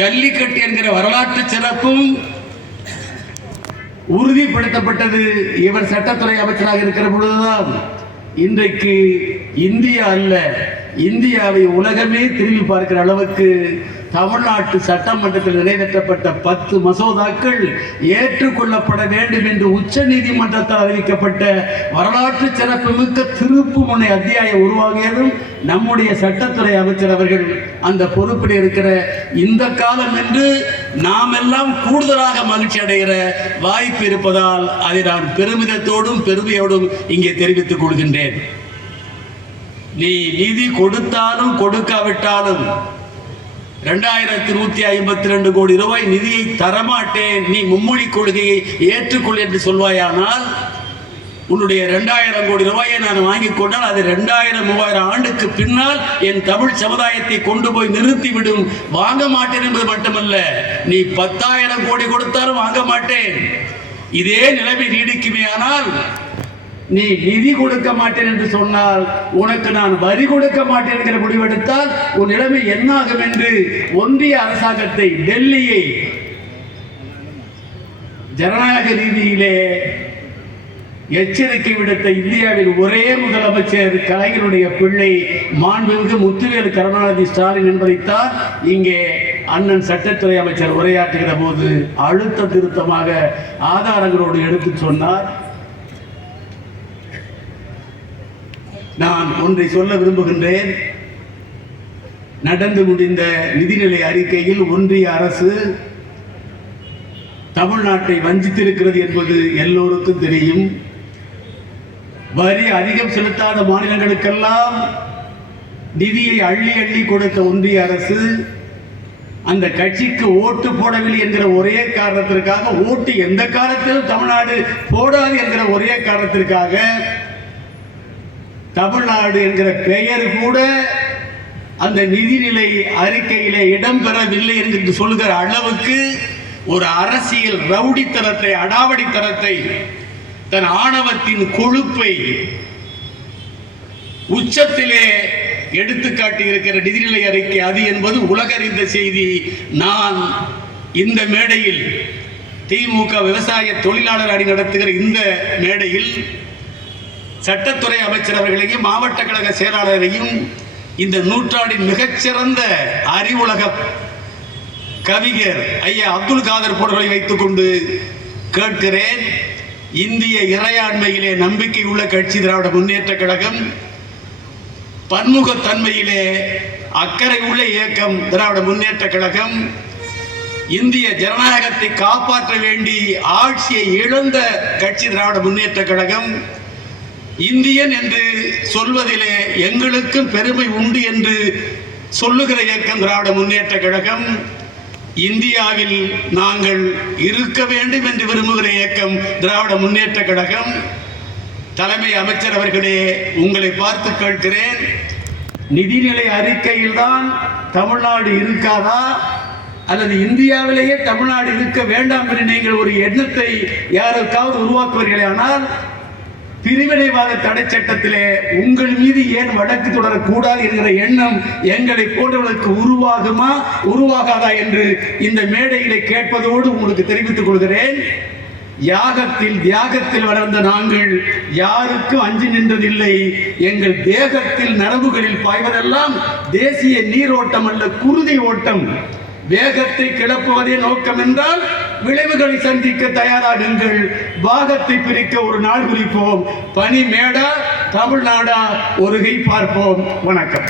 ஜல்லிக்கட்டு என்கிற வரலாற்று சிறப்பும் உறுதிப்படுத்தப்பட்டது இவர் சட்டத்துறை அமைச்சராக இருக்கிற பொழுதுதான். இன்றைக்கு இந்தியா அல்ல, இந்தியாவை உலகமே திரும்பி பார்க்கிற அளவுக்கு தமிழ்நாட்டு சட்டமன்றத்தில் நிறைவேற்றப்பட்ட 10 மசோதாக்கள் ஏற்றுக்கொள்ளப்பட வேண்டும் என்று உச்ச நீதிமன்றத்தால் அறிவிக்கப்பட்ட வரலாற்று சிறப்புமிக்க திருப்பு முனை அத்தியாயம் உருவாகியதும் நம்முடைய சட்டத்துறை அமைச்சர் அவர்கள் அந்த பொறுப்பில் இருக்கிற இந்த காலம் என்று நாம் எல்லாம் கூடுதலாக மகிழ்ச்சி அடைகிற வாய்ப்பு இருப்பதால் அதை நான் பெருமிதத்தோடும் பெருமையோடும் இங்கே தெரிவித்துக் கொள்கின்றேன். நீ நிதி கொடுத்தாலும் கொடுக்காவிட்டாலும் 2152 கோடி ரூபாய் நிதியை தரமாட்டேன், நீ மும்மொழி கொள்கையை ஏற்றுக்கொள் என்று சொல்வாயானால் உன்னுடைய 2000 கோடி ரூபாயை நான் வாங்கிக் கொண்டால் அது 2000-3000 ஆண்டுக்கு பின்னால் என் தமிழ் சமுதாயத்தை கொண்டு போய் நிறுத்திவிடும். வாங்க மாட்டேன் என்பது மட்டுமல்ல, நீ 10,000 கோடி கொடுத்தாலும் வாங்க மாட்டேன். இதே நிலைமை நீடிக்குமே ஆனால் நீ நிதி கொடுக்க மாட்டேன் என்று சொன்னால் உனக்கு நான் வரி கொடுக்க மாட்டேன் என்கிற முடிவெடுத்தால் உன் நிலைமை என்னாகும் என்று ஒன்றிய அரசாங்கத்தை, டெல்லியை ஜனநாயக ரீதியிலே எச்சரிக்கை விடுத்த இந்தியாவில் ஒரே முதலமைச்சர் கலைஞருடைய பிள்ளை மாண்புமிகு முத்துவேல் கருணாநிதி ஸ்டாலின் என்பதைத்தான் இங்கே அண்ணன் சட்டத்துறை அமைச்சர் உரையாற்றுகிற போது அழுத்த திருத்தமாக ஆதாரங்களோடு எடுத்து சொன்னார். நான் ஒன்றை சொல்ல விரும்புகின்றேன். நடந்து முடிந்த நிதிநிலை அறிக்கையில் ஒன்றிய அரசு தமிழ்நாட்டை வஞ்சித்திருக்கிறது என்பது எல்லோருக்கும் தெரியும். வரி அதிகம் செலுத்தாத மாநிலங்களுக்கெல்லாம் நிதியை அள்ளி அள்ளி கொடுத்த ஒன்றிய அரசு அந்த கட்சிக்கு ஓட்டு போடவில்லை என்கிற ஒரே காரணத்திற்காக, ஓட்டு எந்த காலத்திலும் தமிழ்நாடு போடாது என்கிற ஒரே காரணத்திற்காக தமிழ்நாடு என்கிற பெயர் கூட அந்த நிதிநிலை அறிக்கையிலே இடம்பெறவில்லை என்று சொல்லுகிற அளவுக்கு ஒரு அரசியல் ரவுடித்தனத்தை, அடாவடித்தனத்தை, தன் ஆணவத்தின் கொழுப்பை உச்சத்திலே எடுத்துக்காட்டி இருக்கிற நிதிநிலை அறிக்கை அது என்பது உலகறிந்த செய்தி. நான் இந்த மேடையில் திமுக விவசாய தொழிலாளர் அணி நடத்துகிற இந்த மேடையில் சட்டத்துறை அமைச்சர் அவர்களையும் மாவட்ட கழக செயலாளரையும் இந்த நூற்றாண்டின் மிகச்சிறந்த அறிவுலக கவிஞர் ஐயா அப்துல் காதர் போன்றவர்களை வைத்துக் கொண்டு கேட்கிறேன். இந்திய இறையாண்மையிலே நம்பிக்கை உள்ள கட்சி திராவிட முன்னேற்ற கழகம், பன்முகத்தன்மையிலே அக்கறை உள்ள இயக்கம் திராவிட முன்னேற்ற கழகம், இந்திய ஜனநாயகத்தை காப்பாற்ற வேண்டி ஆட்சியை இழந்த கட்சி திராவிட முன்னேற்ற கழகம், இந்தியன் என்று சொல்வதிலே எங்களுக்கும் பெருமை உண்டு என்று சொல்லுகிற இயக்கம் திராவிட முன்னேற்ற கழகம், இந்தியாவில் நாங்கள் இருக்க வேண்டும் என்று விரும்புகிற இயக்கம் திராவிட முன்னேற்ற கழகம். தலைமை அமைச்சர் அவர்களே, உங்களை பார்த்து கேட்கிறேன், நிதிநிலை அறிக்கையில் தான் தமிழ்நாடு இருக்காதா அல்லது இந்தியாவிலேயே தமிழ்நாடு இருக்க வேண்டாம் என்று நீங்கள் ஒரு எண்ணத்தை யாருக்காவது உருவாக்குவீர்களே, ஆனால் பிரிவினைவாத தடை சட்டத்திலே உங்கள் மீது ஏன் வழக்கு தொடரக்கூடாது என்கிற எண்ணம் எங்களை போன்றவர்களுக்கு உருவாகுமா உருவாகாதா என்று இந்த மேடையிலே கேட்பதோடு உங்களுக்கு தெரிவித்துக் கொள்கிறேன். தியாகத்தில் வளர்ந்த நாங்கள் யாருக்கும் அஞ்சி நின்றதில்லை. எங்கள் தேகத்தில் நரம்புகளில் பாய்வதெல்லாம் தேசிய நீரோட்டம் அல்ல, குருதி ஓட்டம். வேகத்தை கிளப்புவதே நோக்கம் என்றால் விளைவுகளை சந்திக்க தயாராகுங்கள். பாகத்தை பிரிக்க ஒரு நாள் குறிப்போம். பனி மேடா தமிழ்நாடா, ஒரு கை பார்ப்போம். வணக்கம்.